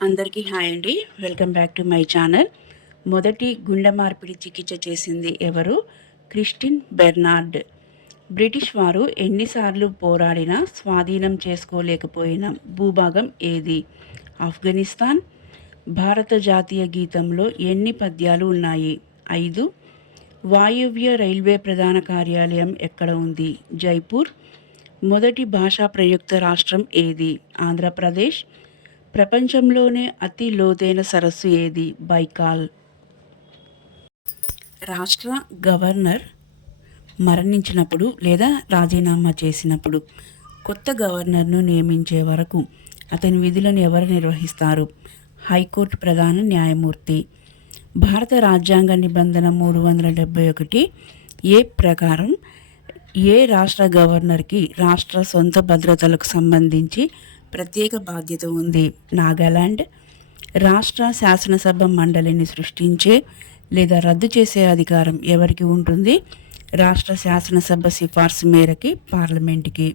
అందరికీ హాయ్ అండి. Welcome back to my channel. మొదటి గుండె మార్పిడి చికిత్స చేసింది ఎవరు? Kristin Bernard. బ్రిటిష్ వారు ఎన్నిసార్లు పోరాడినా స్వాధీనం చేసుకోలేకపోయిన భూభాగం ఏది? ఆఫ్ఘనిస్తాన్. భారత జాతీయ గీతంలో ఎన్ని పద్యాలు ఉన్నాయి? 5. వాయువ్య రైల్వే ప్రధాన కార్యాలయం ఎక్కడ ఉంది? జైపూర్. మొదటి భాషా ప్రయుక్త రాష్ట్రం ఏది? ఆంధ్రప్రదేశ్. ప్రపంచంలోనే అతి లోతైన సరస్సు ఏది? బైకాల్. రాష్ట్ర గవర్నర్ మరణించినప్పుడు లేదా రాజీనామా చేసినప్పుడు కొత్త గవర్నర్ను నియమించే వరకు అతని విధులను ఎవరు నిర్వహిస్తారు? హైకోర్టు ప్రధాన న్యాయమూర్తి. భారత రాజ్యాంగ నిబంధన 371 ఏ ప్రకారం ఏ రాష్ట్ర గవర్నర్కి రాష్ట్ర సొంత భద్రతలకు సంబంధించి ప్రత్యేక బాధ్యత ఉంది? నాగాలాండ్. రాష్ట్ర శాసనసభ మండలిని సృష్టించే లేదా రద్దు చేసే అధికారం ఎవరికి ఉంటుంది? రాష్ట్ర శాసనసభ సిఫార్సు మేరకి పార్లమెంటుకి.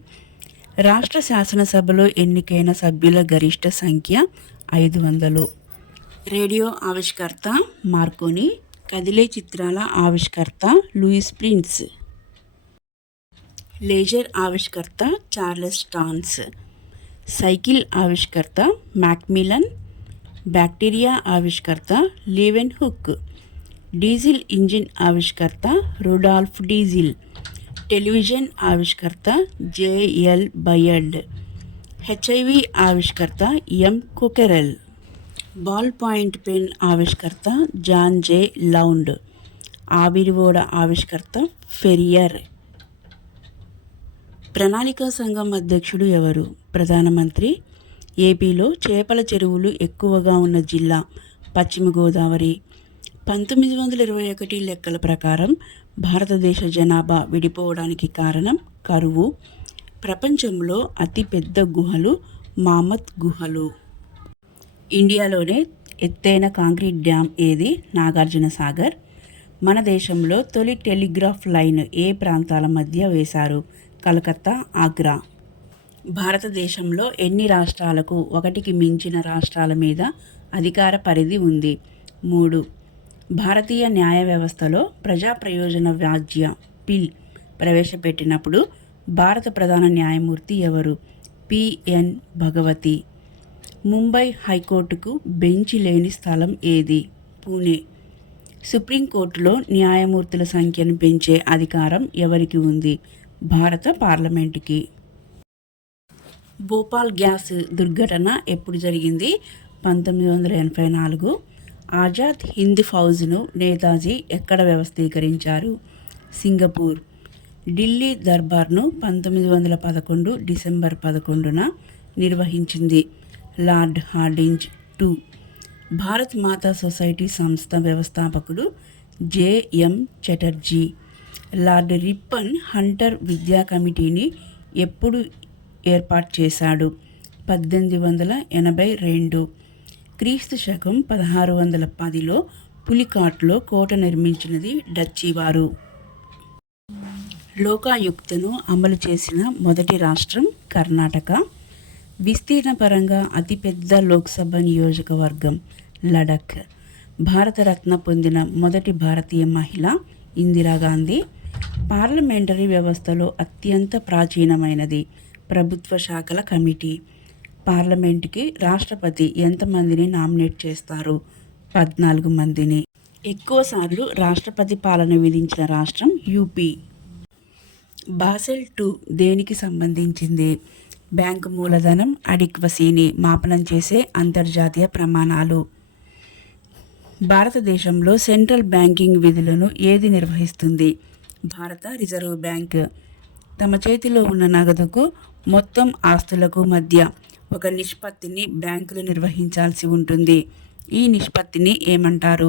రాష్ట్ర శాసనసభలో ఎన్నికైన సభ్యుల గరిష్ట సంఖ్య 500. రేడియో ఆవిష్కర్త మార్కోని. కదిలే చిత్రాల ఆవిష్కర్త లూయిస్ ప్రిన్స్. లేజర్ ఆవిష్కర్త చార్లెస్ టాన్స్. సైకిల్ ఆవిష్కర్త మ్యాక్మిలన్. బ్యాక్టీరియా ఆవిష్కర్త లీవెన్ హుక్. డీజిల్ ఇంజిన్ ఆవిష్కర్త రుడాల్ఫ్ డీజిల్. టెలివిజన్ ఆవిష్కర్త జేఎల్ బయర్డ్. హెచ్ఐవి ఆవిష్కర్త ఎం కొకెరెల్. బాల్ పాయింట్ పెన్ ఆవిష్కర్త జాన్ జే లౌండ్. ఆవిరిఓడ ఆవిష్కర్త ఫెరియర్. ప్రణాళికా సంఘం అధ్యక్షుడు ఎవరు? ప్రధానమంత్రి. ఏపీలో చేపల చెరువులు ఎక్కువగా ఉన్న జిల్లా పశ్చిమ గోదావరి. 1921 లెక్కల ప్రకారం భారతదేశ జనాభా విడిపోవడానికి కారణం కరువు. ప్రపంచంలో అతిపెద్ద గుహలు మామత్ గుహలు. ఇండియాలోనే ఎత్తైన కాంక్రీట్ డ్యామ్ ఏది? నాగార్జున సాగర్. మన దేశంలో తొలి టెలిగ్రాఫ్ లైన్ ఏ ప్రాంతాల మధ్య వేశారు? కలకత్తా, ఆగ్రా. భారతదేశంలో ఎన్ని రాష్ట్రాలకు ఒకటికి మించిన రాష్ట్రాల మీద అధికార పరిధి ఉంది? 3. భారతీయ న్యాయ వ్యవస్థలో ప్రజా ప్రయోజన వ్యాజ్య బిల్ ప్రవేశపెట్టినప్పుడు భారత ప్రధాన న్యాయమూర్తి ఎవరు? పిఎన్ భగవతి. ముంబై హైకోర్టుకు బెంచి లేని స్థలం ఏది? పూణే. సుప్రీంకోర్టులో న్యాయమూర్తుల సంఖ్యను పెంచే అధికారం ఎవరికి ఉంది? భారత పార్లమెంటుకి. భోపాల్ గ్యాస్ దుర్ఘటన ఎప్పుడు జరిగింది? 1984. ఆజాద్ హింద్ ఫౌజ్ను నేతాజీ ఎక్కడ వ్యవస్థీకరించారు? సింగపూర్. ఢిల్లీ దర్బార్ను 1911 డిసెంబర్ 11న నిర్వహించింది లార్డ్ హార్డింజ్ 2. భారత్ మాతా సొసైటీ సంస్థ వ్యవస్థాపకుడు JM Chatterjee. Lord Ripon Hunter విద్యా కమిటీని ఎప్పుడు ఏర్పాటు చేశాడు? 1882. క్రీస్తు శకం 1610లో పులికాట్లో కోట నిర్మించినది డచ్చి వారు. లోకాయుక్తను అమలు చేసిన మొదటి రాష్ట్రం కర్ణాటక. విస్తీర్ణ పరంగా అతిపెద్ద లోక్సభ నియోజకవర్గం లడఖ్. భారతరత్న పొందిన మొదటి భారతీయ మహిళ ఇందిరాగాంధీ. పార్లమెంటరీ వ్యవస్థలో అత్యంత ప్రాచీనమైనది ప్రభుత్వ శాఖల కమిటీ. పార్లమెంటుకి రాష్ట్రపతి ఎంతమందిని నామినేట్ చేస్తారు? 14 మందిని. ఎక్కువసార్లు రాష్ట్రపతి పాలన విధించిన రాష్ట్రం యూపీ. బాసెల్ 2 దేనికి సంబంధించింది? బ్యాంకు మూలధనం అడిక్వసీని మాపనం చేసే అంతర్జాతీయ ప్రమాణాలు. భారతదేశంలో సెంట్రల్ బ్యాంకింగ్ విధులను ఏది నిర్వహిస్తుంది? భారత రిజర్వ్ బ్యాంక్. తమ చేతిలో ఉన్న నగదుకు మొత్తం ఆస్తులకు మధ్య ఒక నిష్పత్తిని బ్యాంకులు నిర్వహించాల్సి ఉంటుంది. ఈ నిష్పత్తిని ఏమంటారు?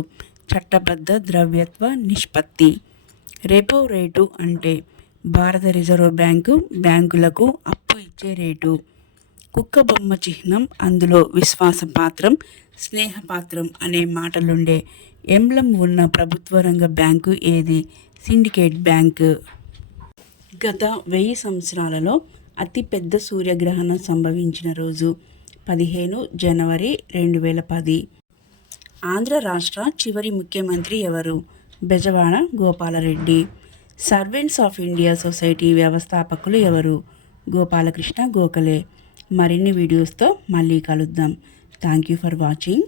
చట్టబద్ధ ద్రవ్యత్వ నిష్పత్తి. రెపో రేటు అంటే భారత రిజర్వ్ బ్యాంకు బ్యాంకులకు అప్పు ఇచ్చే రేటు. కుక్క బొమ్మ చిహ్నం, అందులో విశ్వాసపాత్రం, స్నేహపాత్రం అనే మాటలుండే ఎంబ్లం ఉన్న ప్రభుత్వ రంగ బ్యాంకు ఏది? Syndicate bank. గత 1000 సంవత్సరాలలో అతిపెద్ద సూర్యగ్రహణం సంభవించిన రోజు 15 జనవరి 2010. ఆంధ్ర రాష్ట్ర చివరి ముఖ్యమంత్రి ఎవరు? Bezawada Gopala Reddy. Servants of India society వ్యవస్థాపకులు ఎవరు? గోపాలకృష్ణ గోఖలే. మరిన్ని వీడియోస్తో మళ్ళీ కలుద్దాం. Thank you for watching.